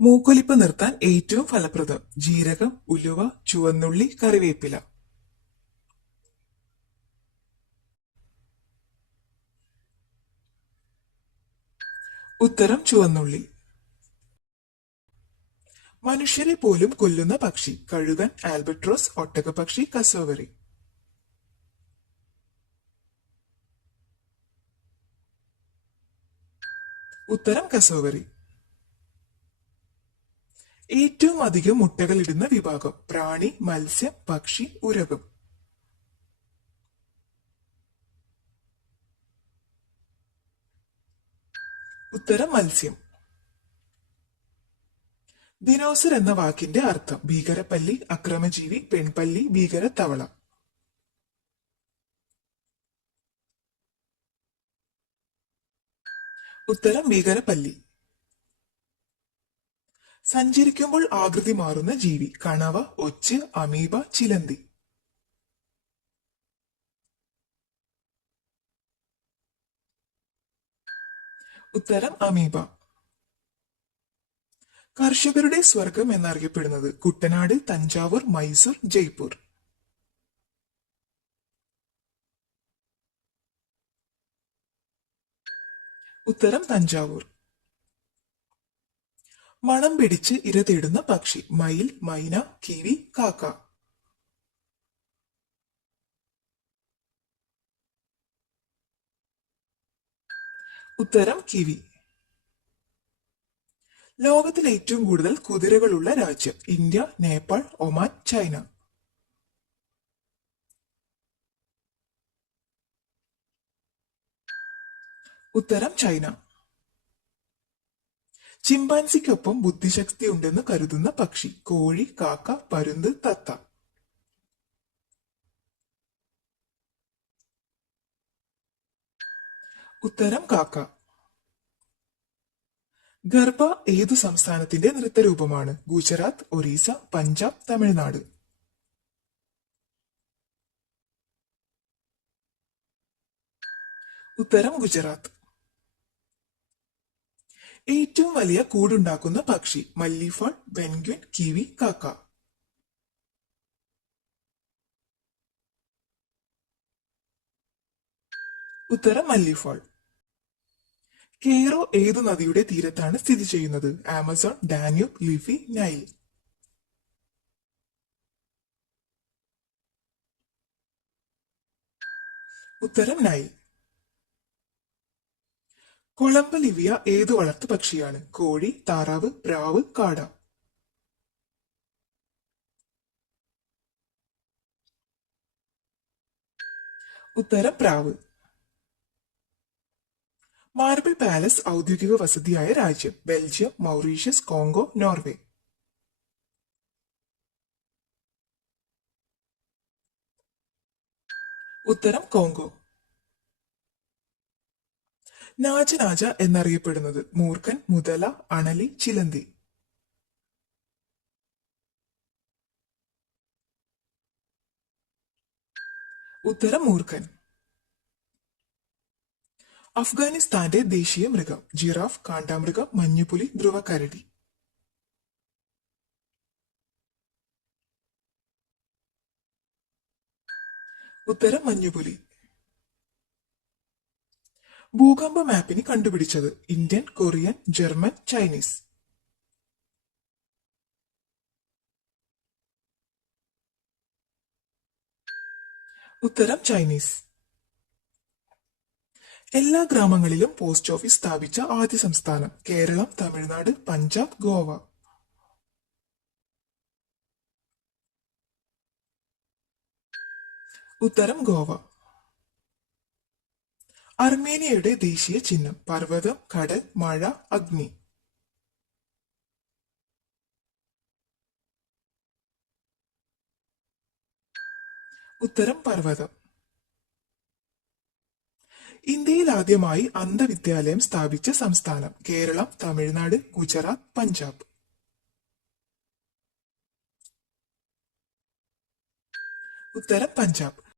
മൂക്കൊലിപ്പ് നിർത്താൻ ഏറ്റവും ഫലപ്രദം ജീരകം, ഉലുവ, ചുവന്നുള്ളി, കറിവേപ്പില. ഉത്തരം ചുവന്നുള്ളി. മനുഷ്യരെ പോലും കൊല്ലുന്ന പക്ഷി കഴുകൻ, ആൽബട്രോസ്, ഒട്ടകപക്ഷി, കസോവറി. ഉത്തരം കസോവറി. ഏറ്റവും അധികം മുട്ടകൾ ഇടുന്ന വിഭാഗം പ്രാണി, മത്സ്യം, പക്ഷി, ഉരകം. ഉത്തരം മത്സ്യം. ദിനോസർ എന്ന വാക്കിന്റെ അർത്ഥം ഭീകരപ്പല്ലി, അക്രമജീവി, പെൺപല്ലി, ഭീകര തവള. ഉത്തരം ഭീകരപ്പല്ലി. സഞ്ചരിക്കുമ്പോൾ ആകൃതി മാറുന്ന ജീവി കണവ, ഒച്ച്, അമീബ, ചിലന്തി. ഉത്തരം അമീബ. കർഷകരുടെ സ്വർഗം എന്നറിയപ്പെടുന്നത് കുട്ടനാട്, തഞ്ചാവൂർ, മൈസൂർ, ജയ്പൂർ. ഉത്തരം തഞ്ചാവൂർ. മണം പിടിച്ച് ഇര തേടുന്ന പക്ഷി മയിൽ, മൈന, കിവി, കാക്ക. ഉത്തരം കിവി. ലോകത്തിൽ ഏറ്റവും കൂടുതൽ കുതിരകളുള്ള രാജ്യം ഇന്ത്യ, നേപ്പാൾ, ഒമാൻ, ചൈന. ഉത്തരം ചൈന. ചിമ്പാൻസിക്കൊപ്പം ബുദ്ധിശക്തി ഉണ്ടെന്ന് കരുതുന്ന പക്ഷി കോഴി, കാക്ക, പരുന്ത്, തത്ത. ഉത്തരം കാക്ക. ഗർഭ ഏതു സംസ്ഥാനത്തിന്റെ നൃത്തരൂപമാണ് ഗുജറാത്ത്, ഒറീസ, പഞ്ചാബ്, തമിഴ്നാട്. ഉത്തരം ഗുജറാത്ത്. ഏറ്റവും വലിയ കൂടുണ്ടാക്കുന്ന പക്ഷി മല്ലിഫാൾ, പെൻഗ്വിൻ, കിവി, കാക്ക. ഉത്തരം മല്ലിഫാൾ. കെയ്റോ ഏതു നദിയുടെ തീരത്താണ് സ്ഥിതി ചെയ്യുന്നത് ആമസോൺ, ഡാന്യൂബ്, ലിഫി, നൈൽ. ഉത്തരം നൈൽ. കൊളംബ് ലിവിയ ഏതു വളർത്തു പക്ഷിയാണ് കോഴി, താറാവ്, പ്രാവ്, കാട. ഉത്തരം പ്രാവ്. മാർബിൾ പാലസ് ഔദ്യോഗിക വസതിയായ രാജ്യം ബെൽജിയം, മൗറീഷ്യസ്, കോങ്കോ, നോർവേ. ഉത്തരം കോങ്കോ. നാജനാജ എന്നറിയപ്പെടുന്നത് മൂർഖൻ, മുതല, അണലി, ചിലന്തി. ഉത്തരം മൂർഖൻ. അഫ്ഗാനിസ്ഥാന്റെ ദേശീയ മൃഗം ജിറാഫ്, കാണ്ടാമൃഗം, മഞ്ഞുപുലി, ധ്രുവക്കരടി. ഉത്തരം മഞ്ഞുപുലി. ഭൂകമ്പ മാപ്പിന് കണ്ടുപിടിച്ചത് ഇന്ത്യൻ, കൊറിയൻ, ജർമ്മൻ, ചൈനീസ്. ഉത്തരം ചൈനീസ്. എല്ലാ ഗ്രാമങ്ങളിലും പോസ്റ്റ് ഓഫീസ് സ്ഥാപിച്ച ആദ്യ സംസ്ഥാനം കേരളം, തമിഴ്നാട്, പഞ്ചാബ്, ഗോവ. ഉത്തരം ഗോവ. അർമേനിയയുടെ ദേശീയ ചിഹ്നം പർവ്വതം, കടൽ, മഴ, അഗ്നി. ഉത്തരം പർവ്വതം. ഇന്ത്യയിൽ ആദ്യമായി അന്ധവിദ്യാലയം സ്ഥാപിച്ച സംസ്ഥാനം കേരളം, തമിഴ്നാട്, ഗുജറാത്ത്, പഞ്ചാബ്. ഉത്തരം പഞ്ചാബ്.